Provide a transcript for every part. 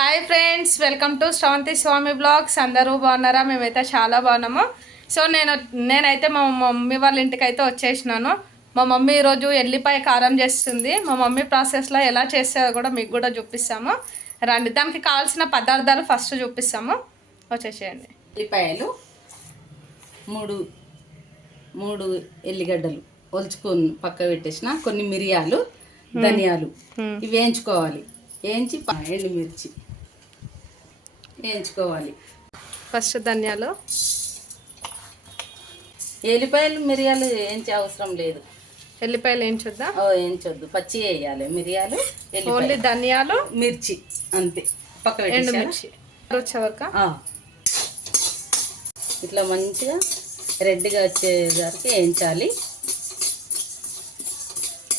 Hi friends welcome to Sravanthi Swamy blogs అందరూ బాగున్నారా? మేమైతే చాలా బాగున్నాము. సో నేను నేనైతే మా మమ్మీ వాళ్ళ ఇంటికి అయితే వచ్చేసినాను. మా మమ్మీ ఈరోజు ఎల్లిపాయ కారం చేస్తుంది. మా మమ్మీ ప్రాసెస్లో ఎలా చేస్తుందో కూడా మీకు కూడా చూపిస్తాము. రండి దానికి కావాల్సిన పదార్థాలు ఫస్ట్ చూపిస్తాము. వచ్చేసేయండి. ఉల్లిపాయలు మూడు మూడు ఎల్లిగడ్డలు ఒలుచుకొని పక్క పెట్టేసిన కొన్ని మిరియాలు ధనియాలు. Hmm. ఇవి వేయించుకోవాలి. వేయించి ఎండుమిర్చి. వేయించుకోవాలి ఫస్ట్ ధనియాలు. ఎల్లిపాయలు మిరియాలు వేయించే అవసరం లేదు. ఎల్లిపాయలు ఏం చూద్దాం? ఓ వేయించొద్దు పచ్చి వేయాలి. మిరియాలు ఓన్లీ ధనియాలు? మిర్చి అంతే. పక్క? ఎండుమిర్చి వచ్చే వరకు ఆ. ఇట్లా మంచిగా రెడ్గా వచ్చేసరికి వేయించాలి.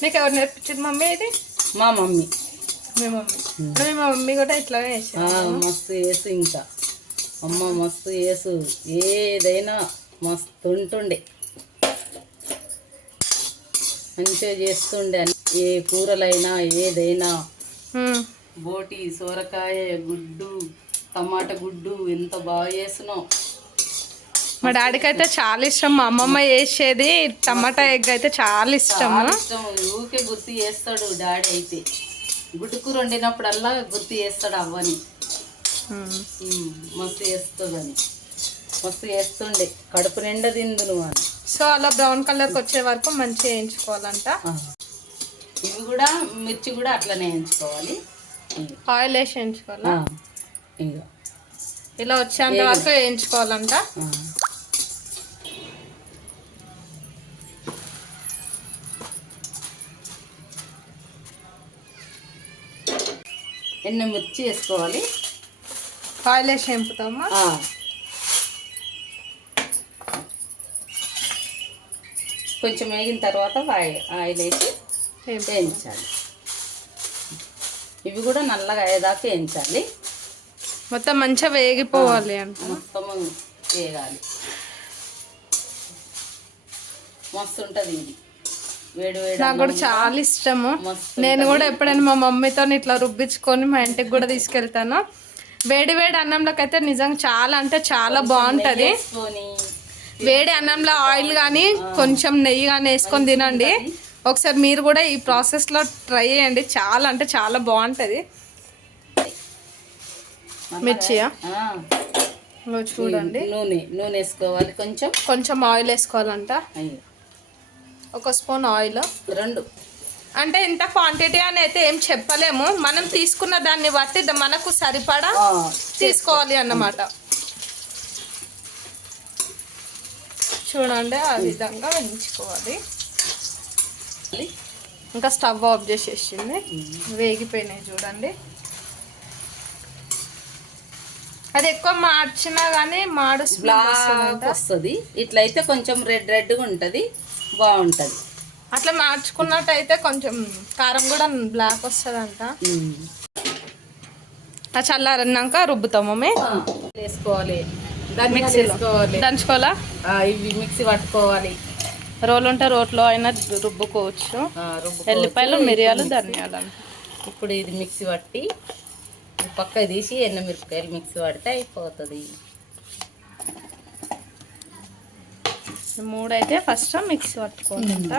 నీకు ఎవరు నేర్పించింది మమ్మీ ఇది? మా మమ్మీ. మీ మమ్మీ. మీ మమ్మీ కూడా ఇట్లానే ఆ, చేసాను మస్తు వేసు ఇంకా. అమ్మ మస్తు వేసు ఏదైనా మస్తు ఉంటుండే. మంచిగా చేస్తుండే. ఏ కూరలైనా ఏదైనా. బోటి సోరకాయ గుడ్డు టమాటా గుడ్డు ఎంత బాగా చేసినావు మా డాడీకి అయితే చాలా ఇష్టం. మా అమ్మమ్మ చేసేది టమాటా ఎగ్ అయితే చాలా ఇష్టం చాలా ఇష్టం. ఊకే గుర్తు చేస్తాడు డాడీ అయితే. గుడ్డు కూర వండినప్పుడల్లా గుర్తు చేస్తాడు అవ్వని మస్తు చేస్తుందని మస్తు చేస్తుండే కడుపు నిండా తిందును అని. సో అలా బ్రౌన్ కలర్కి వచ్చే వరకు మంచిగా వేయించుకోవాలంట. ఇవి కూడా మిర్చి కూడా అట్లనే వేయించుకోవాలి. ఆయిల్ వేసి వేయించుకోవాలా? ఇలా వచ్చేంత వరకు వేయించుకోవాలంట? ఎన్ని మిర్చి వేసుకోవాలి? ఆయిల్ వేసి వేపుతామా ఆ. కొంచెం వేగిన తర్వాత ఆయిల్ వేసి వేయించాలి. ఇవి కూడా నల్లగా అయ్యేదాకా వేయించాలి. మొత్తం మంచిగా వేగిపోవాలి అంట మొత్తం వేగాలి. మస్తు ఉంటుంది ఇది. నాకు కూడా చాలా ఇష్టము. నేను కూడా ఎప్పుడైనా మా మమ్మీతో ఇట్లా రుబ్బించుకొని మా ఇంటికి కూడా తీసుకెళ్తాను. వేడి వేడి అన్నంలోకి అయితే నిజంగా చాలా అంటే చాలా బాగుంటది. వేడి అన్నంలో ఆయిల్ కానీ కొంచెం నెయ్యి కానీ వేసుకొని తినండి. ఒకసారి మీరు కూడా ఈ ప్రాసెస్లో ట్రై చేయండి. చాలా అంటే చాలా బాగుంటుంది. మిర్చియా? చూడండి. నూనె నూనె వేసుకోవాలి కొంచెం. కొంచెం ఆయిల్ వేసుకోవాలంట. ఒక స్పూన్ ఆయిల్. రెండు. అంటే ఇంత క్వాంటిటీ అని అయితే ఏం చెప్పలేము. మనం తీసుకున్న దాన్ని బట్టి మనకు సరిపడా తీసుకోవాలి అన్నమాట. చూడండి ఆ విధంగా వేయించుకోవాలి. ఇంకా స్టవ్ ఆఫ్ చేసేసింది. వేగిపోయినాయి చూడండి. అది ఎక్కువ మార్చినా కానీ మాడు బ్లాక్. వస్తుంది. ఇట్లయితే కొంచెం రెడ్ రెడ్గా ఉంటుంది బాగుంటుంది. అట్లా మార్చుకున్నట్టయితే కొంచెం కారం కూడా బ్లాక్ వస్తుందంట. ఉమ్. ఆ చల్లారన్నాక రుబ్బుతాము వేసుకోవాలి. దంచుకోవాలా? ఇవి మిక్సీ పట్టుకోవాలి. రోలు ఉంటే రోట్లో అయినా రుబ్బుకోవచ్చు. ఎల్లిపాయలు మిరియాలు ధనియాలు. ఇప్పుడు ఇది మిక్సీ పట్టి పక్క తీసి ఎండుమిరపకాయలు మిక్సీ పడితే అయిపోతుంది. మూడైతే ఫస్ట్ మిక్సీ పట్టుకోవాలంట.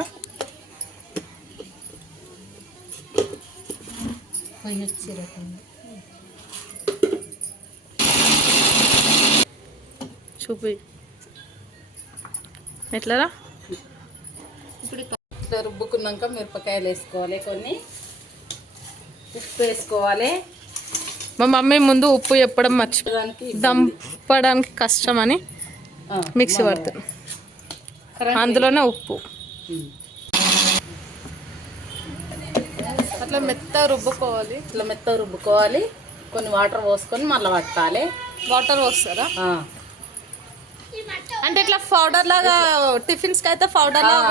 చూపి. ఎట్లరా? ఇట్లా రుబ్బుకున్నాక మిరపకాయలు వేసుకోవాలి కొన్ని. ఉప్పు వేసుకోవాలి. మా మమ్మీ ముందు ఉప్పు చెప్పడం మర్చి దంపడానికి కష్టమని ఆ, మిక్సీ పడుతుంది అందులోనే ఉప్పు. అట్లా మెత్త రుబ్బుకోవాలి. ఇట్లా మెత్తగా రుబ్బుకోవాలి. కొన్ని వాటర్ పోసుకొని మళ్ళీ పట్టాలి. వాటర్ పోస్తారా. అంటే ఇట్లా పౌడర్ లాగా టిఫిన్స్కి అయితే పౌడర్ లాగా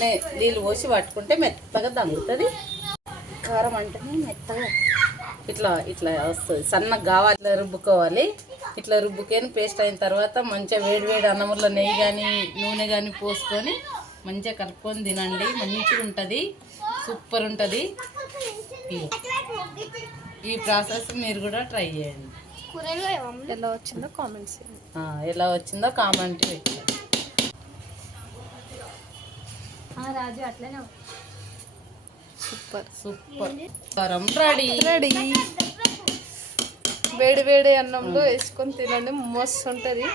నే- నీళ్ళు పోసి పట్టుకుంటే మెత్తగా దంగుతుంది. కారం అంటేనే మెత్తగా. ఇట్లా ఇట్లా వస్తుంది. సన్నగా కావాలి ఇట్లా రుబ్బుకోవాలి. ఇట్లా రుబ్బుకొని పేస్ట్ అయిన తర్వాత మంచిగా వేడి వేడి అన్నములో నెయ్యి కానీ నూనె కానీ పోసుకొని మంచిగా కలుపుకొని తినండి. మంచిగా ఉంటుంది. సూపర్ ఉంటుంది. ఈ ప్రాసెస్ మీరు కూడా ట్రై చేయండి. ఎలా వచ్చిందో కామెంట్స్ ఆ, ఎలా వచ్చిందో కామెంట్ పెట్టండి. రాజు అట్లనే సూపర్. సూపర్. కారం రెడీ. రెడీ. వేడి వేడి అన్నంలో వేసుకొని తినండి. మస్తు ఉంటుంది.